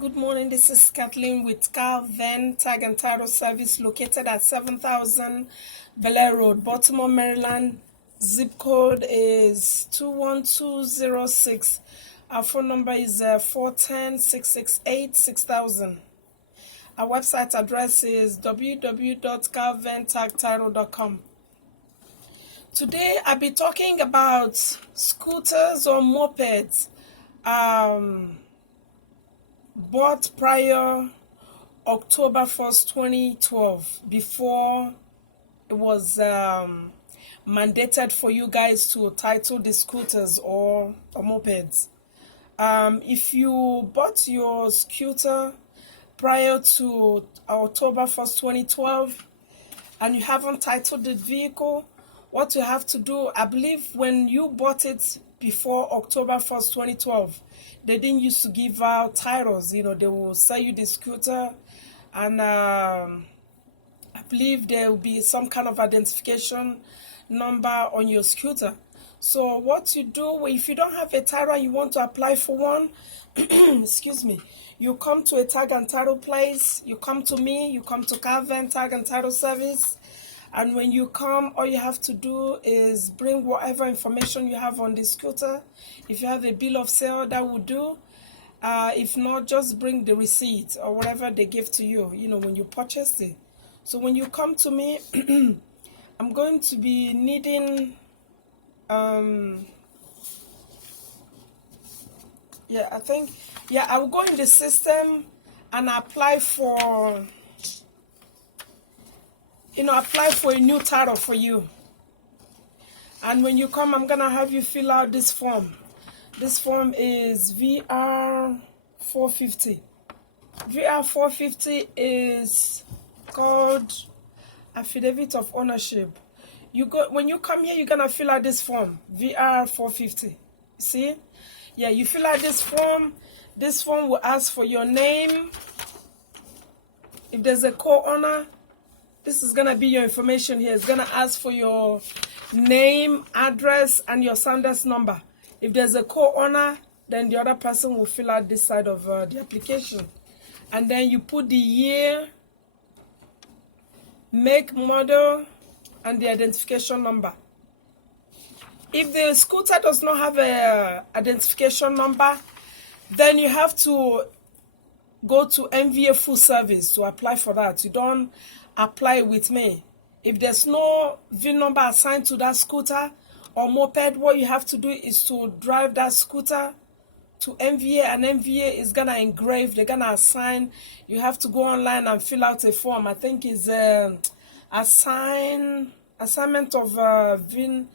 Good morning, this is Kathleen with Kal-Ven Tag and Title Service located at 7000 BELAIR Road, Baltimore, Maryland. Zip code is 21206. Our phone number is 410-668-6000. Our website address is www.kalventagtitle.com. Today I'll be talking about scooters or mopeds bought prior October 1st, 2012, before it was mandated for you guys to title the scooters or mopeds. If you bought your scooter prior to October 1st, 2012, and you haven't titled the vehicle, what you have to do, I believe when you bought it before October 1st, 2012, they didn't used to give out titles. They will sell you the scooter, and I believe there will be some kind of identification number on your scooter. So what you do, if you don't have a title and you want to apply for one, excuse me, you come to a tag and title place, you come to me, you come to Kal-Ven Tag and Title Service. And when you come, all you have to do is bring whatever information you have on the scooter. If you have a bill of sale, that will do. If not, just bring the receipt or whatever they give to you, when you purchased it. So when you come to me, I'm going to be needing, I will go in the system and apply for a new title for you. And when you come, I'm gonna have you fill out this form. This form is VR 450. VR 450 is called affidavit of ownership. When you come here, you're gonna fill out this form, VR 450. See? Yeah, you fill out this form. This form will ask for your name. If there's a co-owner, this is going to be your information here. It's going to ask for your name, address, and your Sanders number. If there's a co-owner, then the other person will fill out this side of the application. And then you put the year, make, model, and the identification number. If the scooter does not have a identification number, then you have to go to MVA full service to apply for that. You don't apply with me. If there's no VIN number assigned to that scooter or moped, what you have to do is to drive that scooter to MVA, and MVA is gonna engrave, they're gonna assign. You have to go online and fill out a form. I think it's assignment of VIN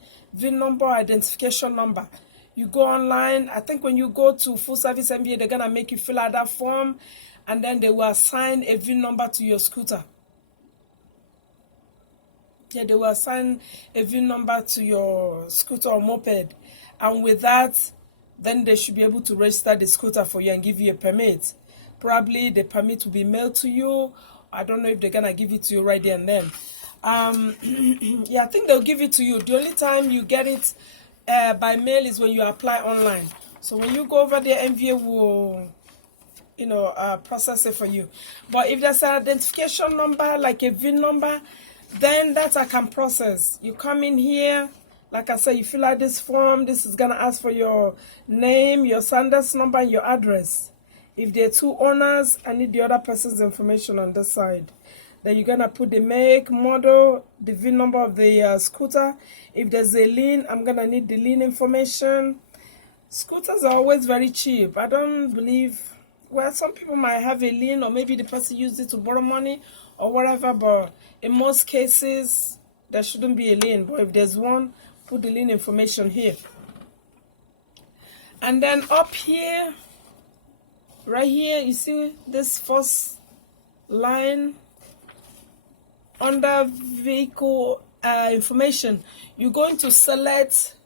number, identification number. You go online. I think when you go to full service MVA, they're gonna make you fill out that form, and then they will assign a VIN number to your scooter. Yeah, they will assign a VIN number to your scooter or moped. And with that, then they should be able to register the scooter for you and give you a permit. Probably the permit will be mailed to you. I don't know if they're going to give it to you right there and then. Yeah, I think they'll give it to you. The only time you get it by mail is when you apply online. So when you go over there, MVA will process it for you. But if there's an identification number, like a VIN number, then that I can process. You come in here, like I said, you fill out this form. This is gonna ask for your name, your Sanders number, and your address. If there are two owners, I need the other person's information on this side. Then you're gonna put the make, model, the VIN number of the scooter. If there's a lien, I'm gonna need the lien information. Scooters are always very cheap. I don't believe, well, some people might have a lien, or maybe the person used it to borrow money or whatever, but in most cases, there shouldn't be a lien. But if there's one, put the lien information here. And then up here, right here, you see this first line under vehicle information. You're going to select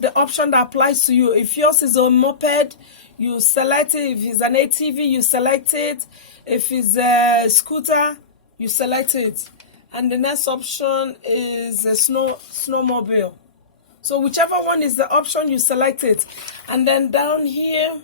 the option that applies to you. If yours is a moped, you select it. If it's an ATV, you select it. If it's a scooter, you select it. And the next option is a snowmobile. So whichever one is the option, you select it. And then down here,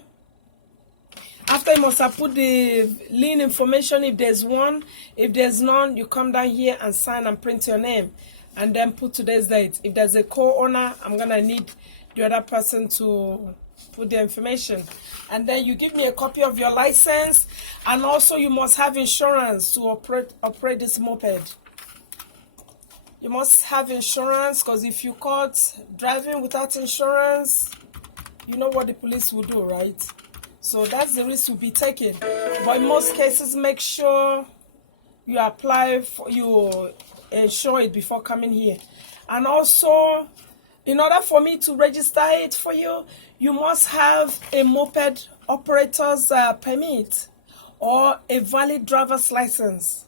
after you must have put the lien information if there's one. If there's none, you come down here and sign and print your name. And then put today's date. If there's a co-owner, I'm going to need the other person to put the information. And then you give me a copy of your license. And also you must have insurance to operate this moped. You must have insurance, because if you caught driving without insurance, you know what the police will do, right? So that's the risk to be taken. But in most cases, make sure you apply for, you insure it before coming here. And also, in order for me to register it for you, you must have a moped operator's permit or a valid driver's license.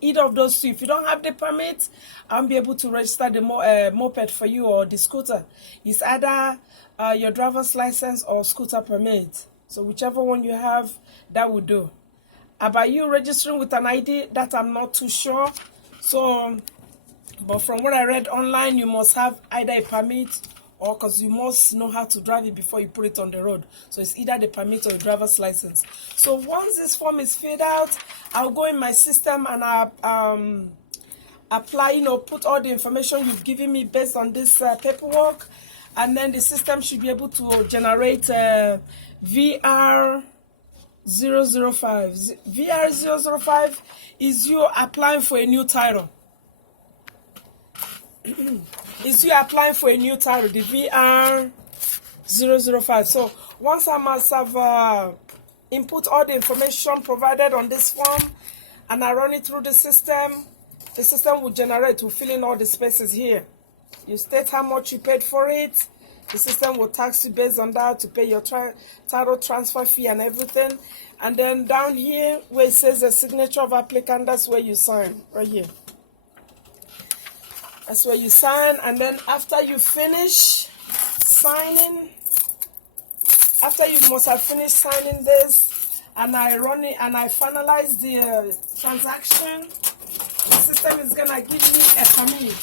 Either of those two. If you don't have the permit, I won't be able to register the moped for you or the scooter. It's either your driver's license or scooter permit. So whichever one you have, that will do. About you registering with an ID, that I'm not too sure. So, but from what I read online, you must have either a permit or, because you must know how to drive it before you put it on the road. So it's either the permit or the driver's license. So once this form is filled out, I'll go in my system and I apply, put all the information you've given me based on this paperwork. And then the system should be able to generate VR 005. VR 005 is you applying for a new title. Is you applying for a new title, the VR 005. So once I must have input all the information provided on this form and I run it through the system will generate, will fill in all the spaces here. You state how much you paid for it. The system will tax you based on that to pay your title transfer fee and everything. And then down here where it says the signature of applicant, that's where you sign, right here. That's where you sign. And then after you finish signing, after you must have finished signing this, and I run it and I finalize the transaction, the system is gonna give me a permit.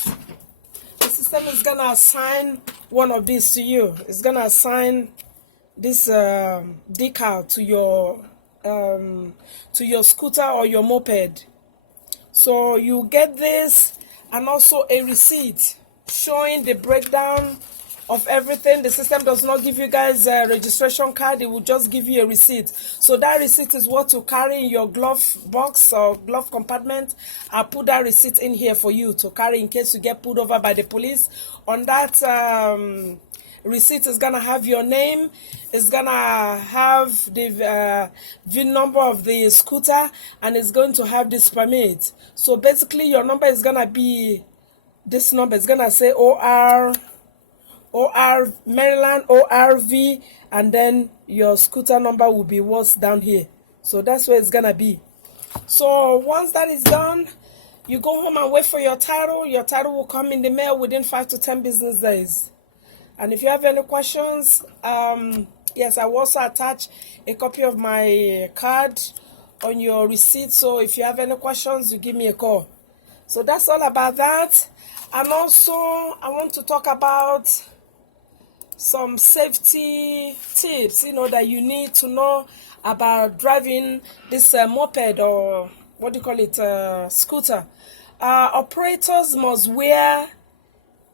The system is gonna assign one of these to you. It's gonna assign this decal to your scooter or your moped. So you get this, and also a receipt showing the breakdown of everything. The system does not give you guys a registration card, it will just give you a receipt. So that receipt is what to carry in your glove box or glove compartment. I'll put that receipt in here for you to carry in case you get pulled over by the police. On that receipt is gonna have your name, it's gonna have the VIN number of the scooter, and it's going to have this permit. So basically your number is gonna be this number. It's gonna say OR Maryland ORV, and then your scooter number will be what's down here. So that's where it's gonna be. So once that is done, you go home and wait for your title. Your title will come in the mail within 5 to 10 business days. And if you have any questions, yes, I will also attach a copy of my card on your receipt. So if you have any questions, you give me a call. So that's all about that. And also, I want to talk about some safety tips, that you need to know about driving this moped, or what do you call it, scooter. Operators must wear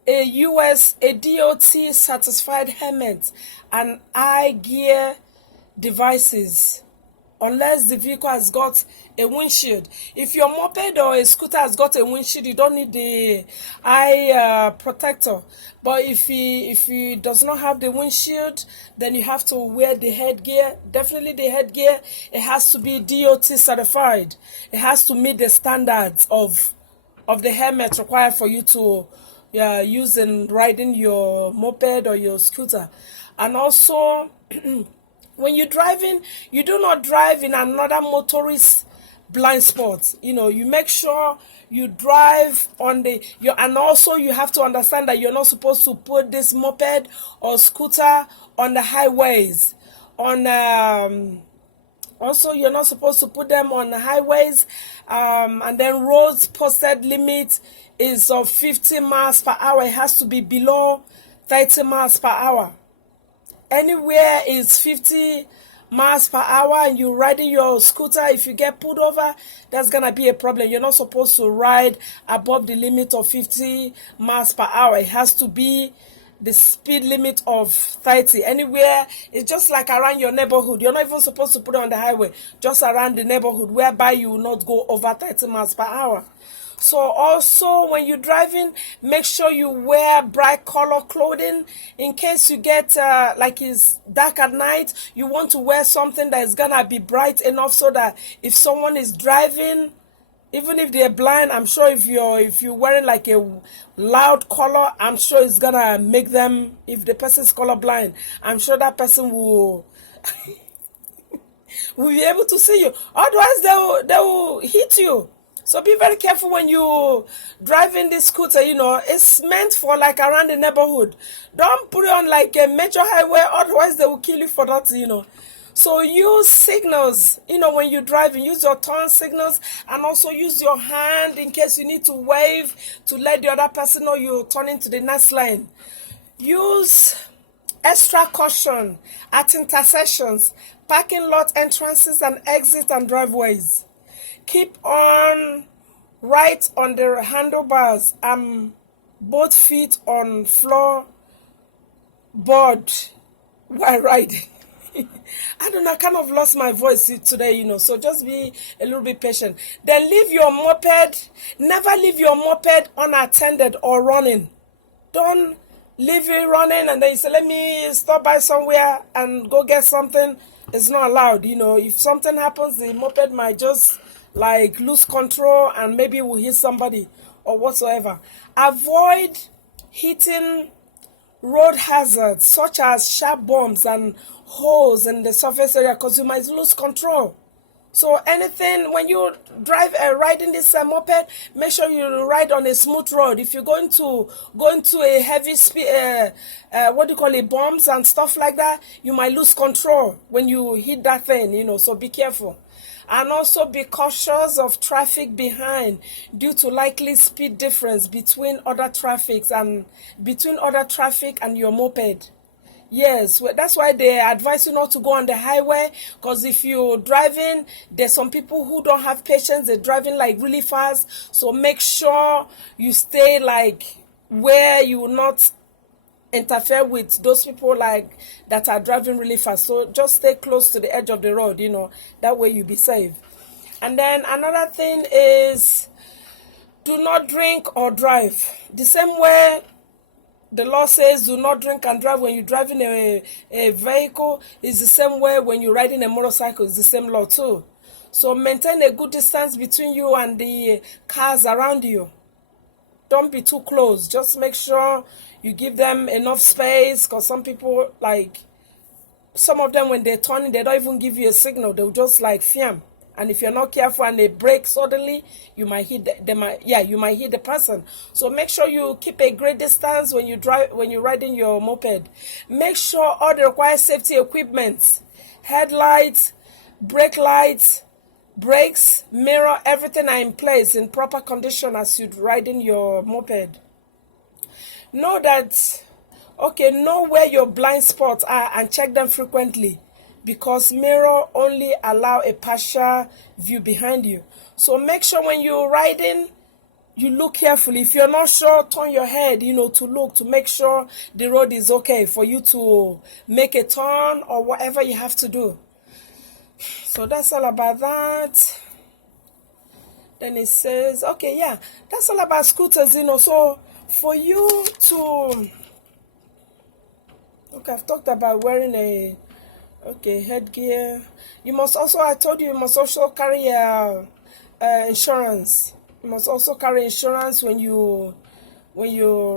a DOT certified helmet and eye gear devices unless the vehicle has got a windshield. If your moped or a scooter has got a windshield, you don't need the eye protector. But if he does not have the windshield, then you have to wear the headgear. Definitely the headgear, it has to be DOT certified. It has to meet the standards of the helmet required for you to use in riding your moped or your scooter. And also, when you're driving, you do not drive in another motorist blind spot. You make sure you drive on and also you have to understand that you're not supposed to put this moped or scooter on the highways. Also, you're not supposed to put them on the highways. And then roads posted limit is of 50 miles per hour. It has to be below 30 miles per hour. Anywhere is 50 miles per hour and you're riding your scooter, if you get pulled over, that's gonna be a problem. You're not supposed to ride above the limit of 50 miles per hour. It has to be the speed limit of 30. Anywhere, it's just like around your neighborhood. You're not even supposed to put it on the highway, just around the neighborhood, whereby you will not go over 30 miles per hour. So also when you're driving, make sure you wear bright color clothing in case you get like it's dark at night. You want to wear something that is gonna be bright enough so that if someone is driving, even if they're blind, I'm sure if you're wearing like a loud color, I'm sure it's gonna make them, if the person's colorblind, I'm sure that person will will be able to see you. Otherwise they will hit you. So be very careful when you driving this scooter. It's meant for like around the neighborhood. Don't put it on like a major highway, otherwise they will kill you for that. So use signals, when you're driving. Use your turn signals and also use your hand in case you need to wave to let the other person know you're turning to the next lane. Use extra caution at intersections, parking lot entrances and exits and driveways. Keep on right on the handlebars and both feet on floorboard while riding. I don't know, I kind of lost my voice today, so just be a little bit patient. Then leave your moped, never leave your moped unattended or running. Don't leave it running and then you say, let me stop by somewhere and go get something. It's not allowed. If something happens, the moped might just like lose control and maybe will hit somebody or whatsoever. Avoid hitting road hazards such as sharp bumps and holes in the surface area because you might lose control. So anything, when you riding this moped, make sure you ride on a smooth road. If you're going to a heavy speed, bumps and stuff like that, you might lose control when you hit that thing, so be careful. And also be cautious of traffic behind due to likely speed difference between other traffic and your moped. Yes, that's why they advise you not to go on the highway, because if you're driving, there's some people who don't have patience. They're driving like really fast. So make sure you stay like where you will not interfere with those people like that are driving really fast. So just stay close to the edge of the road, that way you'll be safe. And then another thing is, do not drink or drive. The same way the law says do not drink and drive when you're driving a vehicle, is the same way when you're riding a motorcycle. It's the same law too. So maintain a good distance between you and the cars around you. Don't be too close. Just make sure you give them enough space, because some people, like, some of them when they're turning, they don't even give you a signal. They'll just like fiam. And if you're not careful and they brake suddenly, you might hit the person. So make sure you keep a great distance when you're riding your moped. Make sure all the required safety equipment, headlights, brake lights, brakes, mirror, everything are in place in proper condition as you're riding your moped. Know where your blind spots are and check them frequently, because mirror only allow a partial view behind you. So make sure when you're riding, you look carefully. If you're not sure, turn your head, to look, to make sure the road is okay for you to make a turn or whatever you have to do. So that's all about that. Then it says, that's all about scooters, So for you to, I've talked about wearing headgear. You must also, I told you must also carry insurance. You must also carry insurance when you're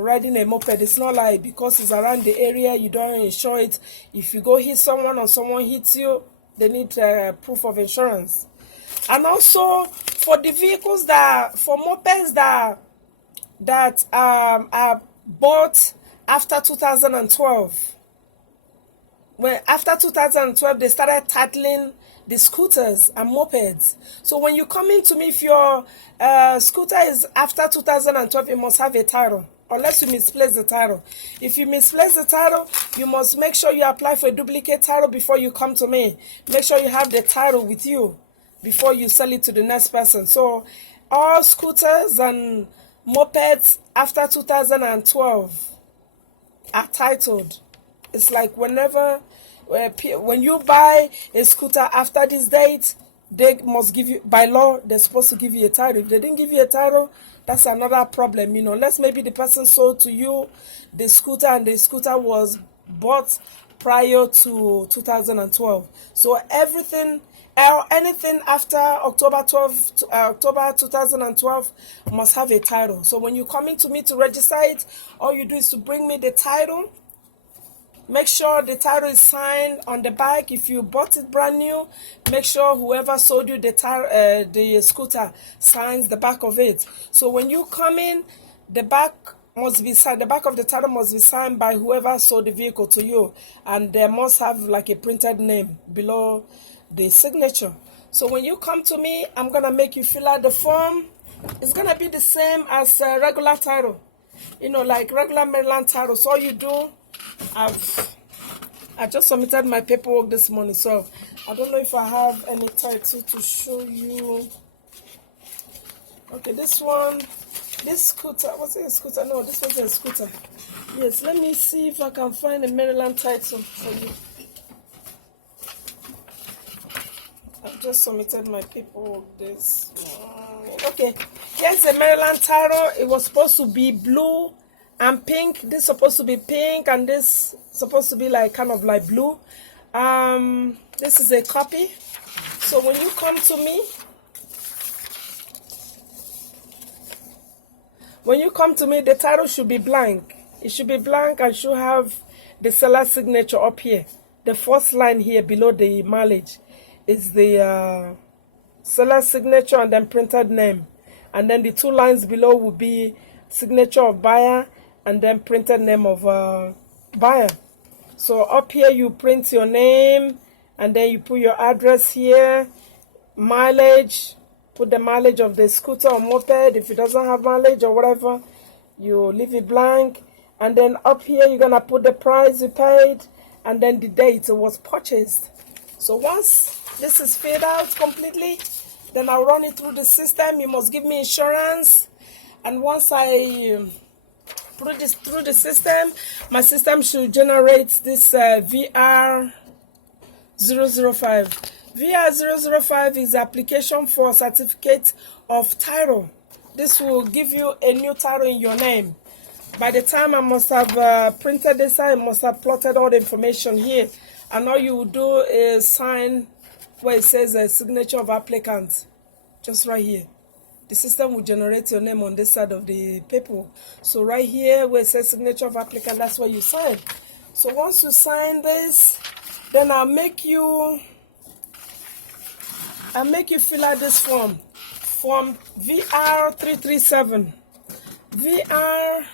riding a moped. It's not like because it's around the area you don't insure it. If you go hit someone or someone hits you, they need proof of insurance. And also for the vehicles for mopeds that are bought after 2012. After 2012, they started titling the scooters and mopeds. So when you come in to me, if your scooter is after 2012, it must have a title. unless you misplace the title. If you misplace the title, you must make sure you apply for a duplicate title before you come to me. Make sure you have the title with you before you sell it to the next person. So all scooters and mopeds after 2012 are titled. It's like whenever when you buy a scooter after this date, they must give you, by law, they're supposed to give you a title. If they didn't give you a title, that's another problem, you know. Unless maybe the person sold to you the scooter and the scooter was bought prior to 2012. So everything, anything after October 2012 must have a title. So when you're coming to me to register it, all you do is to bring me the title. Make sure the title is signed on the back. If you bought it brand new, make sure whoever sold you the scooter signs the back of it. So when you come in, the back must be signed. The back of the title must be signed by whoever sold the vehicle to you, and they must have like a printed name below the signature. So when you come to me, I'm gonna make you fill out the form. It's gonna be the same as a regular title, you know, like regular Maryland title. So all you do, I just submitted my paperwork this morning, so I don't know if I have any title to show you. Okay, this one, this scooter, was it a scooter? No, this wasn't a scooter. Yes, let me see if I can find a Maryland title for you. I've just submitted my paperwork this. Okay, here's the Maryland title. It was supposed to be blue and pink. This is supposed to be pink, and this supposed to be like kind of like blue. This is a copy. So when you come to me, the title should be blank. It should be blank and should have the seller signature up here. The first line here below the mileage is the seller signature and then printed name, and then the two lines below will be signature of buyer and then printed name of buyer. So up here you print your name, and then you put your address here, mileage, put the mileage of the scooter or moped. If it doesn't have mileage or whatever, you leave it blank. And then up here you're gonna put the price you paid and then the date it was purchased. So once this is filled out completely, then I'll run it through the system. You must give me insurance, and once I put this through the system, my system should generate this VR 005. VR 005 is the application for certificate of title. This will give you a new title in your name. By the time I must have printed this out, I must have plotted all the information here, and all you will do is sign where it says a signature of applicant, just right here. The system will generate your name on this side of the paper. So right here where it says signature of applicant, that's where you sign. So once you sign this, then I'll make you fill out this form VR 337. VR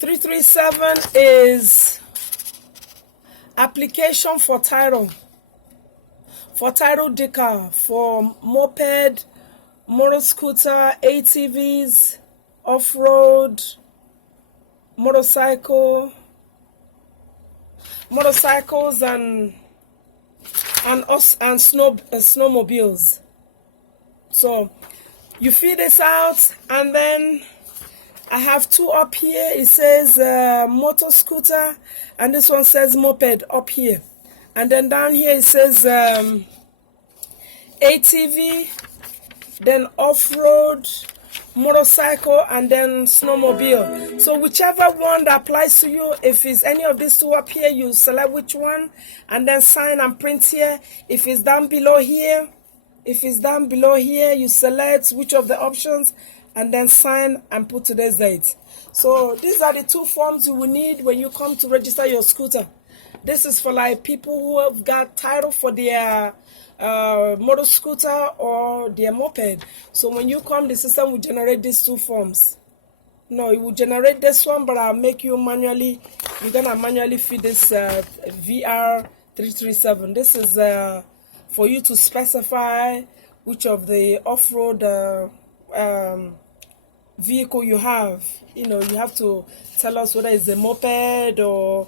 337 is application for title decal for moped, motor scooter, ATVs, off-road, motorcycles and snowmobiles. So you fill this out, and then I have two up here. It says motor scooter, and this one says moped up here. And then down here it says ATV, then off-road, motorcycle, and then snowmobile. So whichever one that applies to you, if it's any of these two up here, you select which one and then sign and print here. If it's down below here, you select which of the options and then sign and put today's date. So these are the two forms you will need when you come to register your scooter. This is for like people who have got title for their motor scooter or their moped. So when you come, the system will generate these two forms. No, it will generate this one, but I'll make you manually. You're gonna manually fill this VR 337. This is for you to specify which of the off-road vehicle you have. You know, you have to tell us whether it's a moped or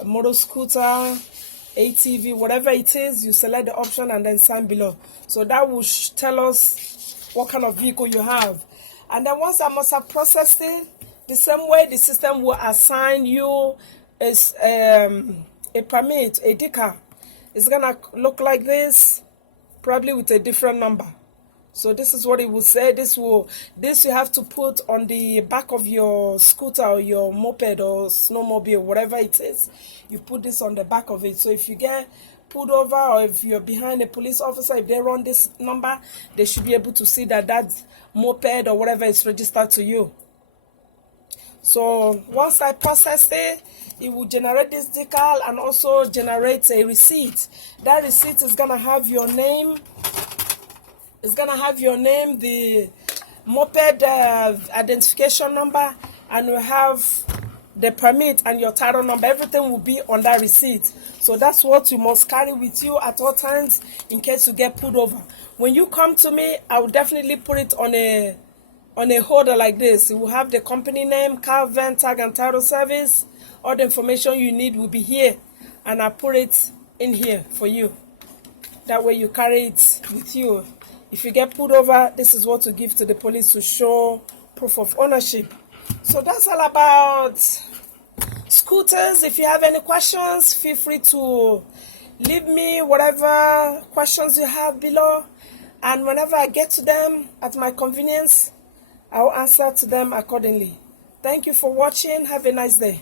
a motor scooter, ATV, whatever it is. You select the option and then sign below. So that will tell us what kind of vehicle you have. And then once I must have processed it, the same way the system will assign you is a permit, a decal. It's gonna look like this, probably with a different number. So this is what it will say. This you have to put on the back of your scooter or your moped or snowmobile, whatever it is. You put this on the back of it. So if you get pulled over or if you're behind a police officer, if they run this number, they should be able to see that that moped or whatever is registered to you. So once I process it, it will generate this decal and also generate a receipt. That receipt is gonna have your name. It's gonna have your name, the moped identification number, and you have the permit and your title number. Everything will be on that receipt. So that's what you must carry with you at all times in case you get pulled over. When you come to me, I will definitely put it on a holder like this. It will have the company name, Kal-Ven Tag and Title Service. All the information you need will be here, and I put it in here for you. That way you carry it with you. If you get pulled over, this is what to give to the police to show proof of ownership. So that's all about scooters. If you have any questions, feel free to leave me whatever questions you have below, and whenever I get to them at my convenience, I will answer to them accordingly. Thank you for watching. Have a nice day.